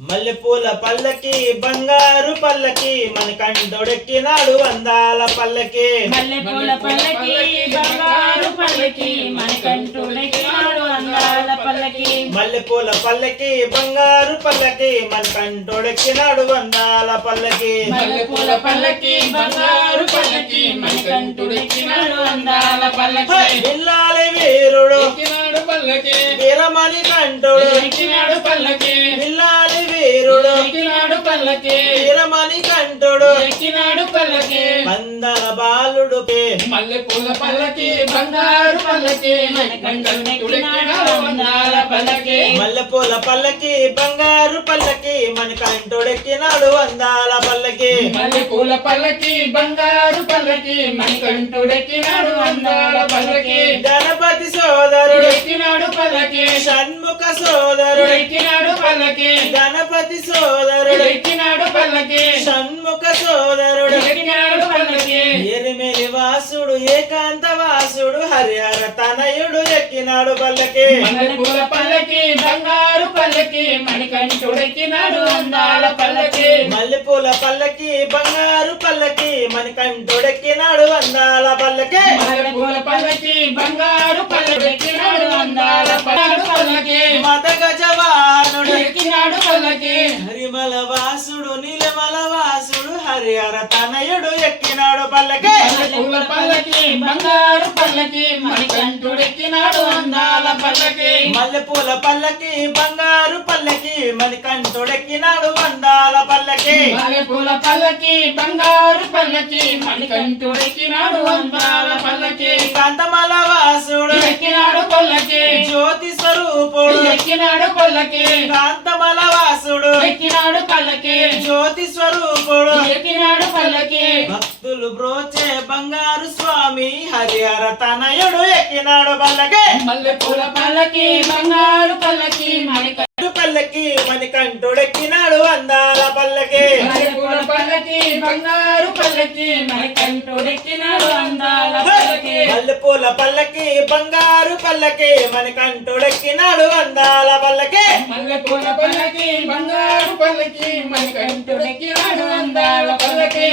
మల్లెపూల పల్లకి బంగారు పల్లకి మణికంఠుడెక్కినాడు అందాల పల్లకి. మల్లెపూల పల్లకి బంగారు పల్లకి మణికంఠుడెక్కినాడు అందాల పల్లకి. మల్లెపూల పల్లకి బంగారు పల్లకి మణికంఠుడెక్కినాడు అందాల పల్లకి. మల్లెపూల పల్లకి బంగారు పల్లకి మణికంఠుడెక్కినాడు అందాల పల్లకి. విల్లాలి వీరుడు ఎక్కినాడు పల్లకి వీరమణి కంఠుడు ఎక్కినాడు పల్లకి. విల్లాలి వీరుడు ఎక్కినాడు పల్లకి వీరమణి కంఠుడు ఎక్కినాడు పల్లకి. వందన బాలుడు మల్లెపూల పల్లకి బంగారు పల్లకి మణికంఠుడెక్కినాడు అందాల పల్లకి. మల్లెపూల పల్లకి బంగారు పల్లకి మణికంఠుడెక్కినాడు అందాల పల్లకి. మల్లెపూల పల్లకి బంగారు పల్లకి మణికంఠుడెక్కినాడు అందాల పల్లకి. గణపతి సోదరుడు ఎక్కినాడు పల్లకి షణ్ముఖ సోదరుడు ఎక్కినాడు పల్లకి గణపతి సోదరుడు ఎక్కినాడు పల్లకి షణ్ముఖ సోదరుడు ఎక్కినాడు పల్లకి. ఎరిమెలి వాసుడు ఏకాంత వాసుడు హరిహర తనయుడు ఎక్కినాడు పల్లకి. మల్లెపూల పల్లకి బంగారు పల్లకి మణికంఠుడెక్కినాడు అందాల పల్లకి. మల్లెపూల పల్లకి బంగారు పల్లకి మణికంఠుడెక్కినాడు అందాల పల్లకి. మల్లెపూల పల్లకి బంగారు పల్లకి ఎక్కినాడు అందాల పల్లకి. మత గజవానుడు ఎక్కినాడు పల్లకి హరిమల వాసుడు నీలమల వాసుడు హరిహర తనయుడు ఎక్కినాడు పల్లకి. మల్లెపూల పల్లకి బంగారు పల్లకి మణికంఠుడెక్కినాడు అందాల పల్లకి. మల్లెపూల పల్లకి బంగారు పల్లకి మణికంఠుడెక్కినాడు అందాల పల్లకి. మల్లెపూల పల్లకి బంగారు పల్లకి మణికంఠుడెక్కినాడు అందాల పల్లకి. కాంతమల వాసుడు ఎక్కినాడు పల్లకి జ్యోతి స్వరూపుడు ఎక్కినాడు పల్లకి కాంతమల వాసుడు ఎక్కినాడు పల్లకి జ్యోతి స్వరూపుడు ఎక్కినాడు పల్లకి. భక్తులు బ్రోచే బంగారు స్వామి హరిహర తనయుడు ఎక్కినాడు పల్లకి. మల్లెపూల పల్లకి బంగారు పల్లకి పల్లకి మణికంఠుడెక్కినాడు అందాల పల్లకి. మల్లెపూల పల్లకి బంగారు పల్లకి మణికంఠుడెక్కినాడు అందాల పల్లకి. మల్లెపూల పల్లకి బంగారు పల్లకి మణికంఠుడెక్కినాడు అందాల పల్లకి. మల్లెపూల పల్లకి బంగారు పల్లకి మణికంఠుడెక్కినాడు అందాల పల్లకి.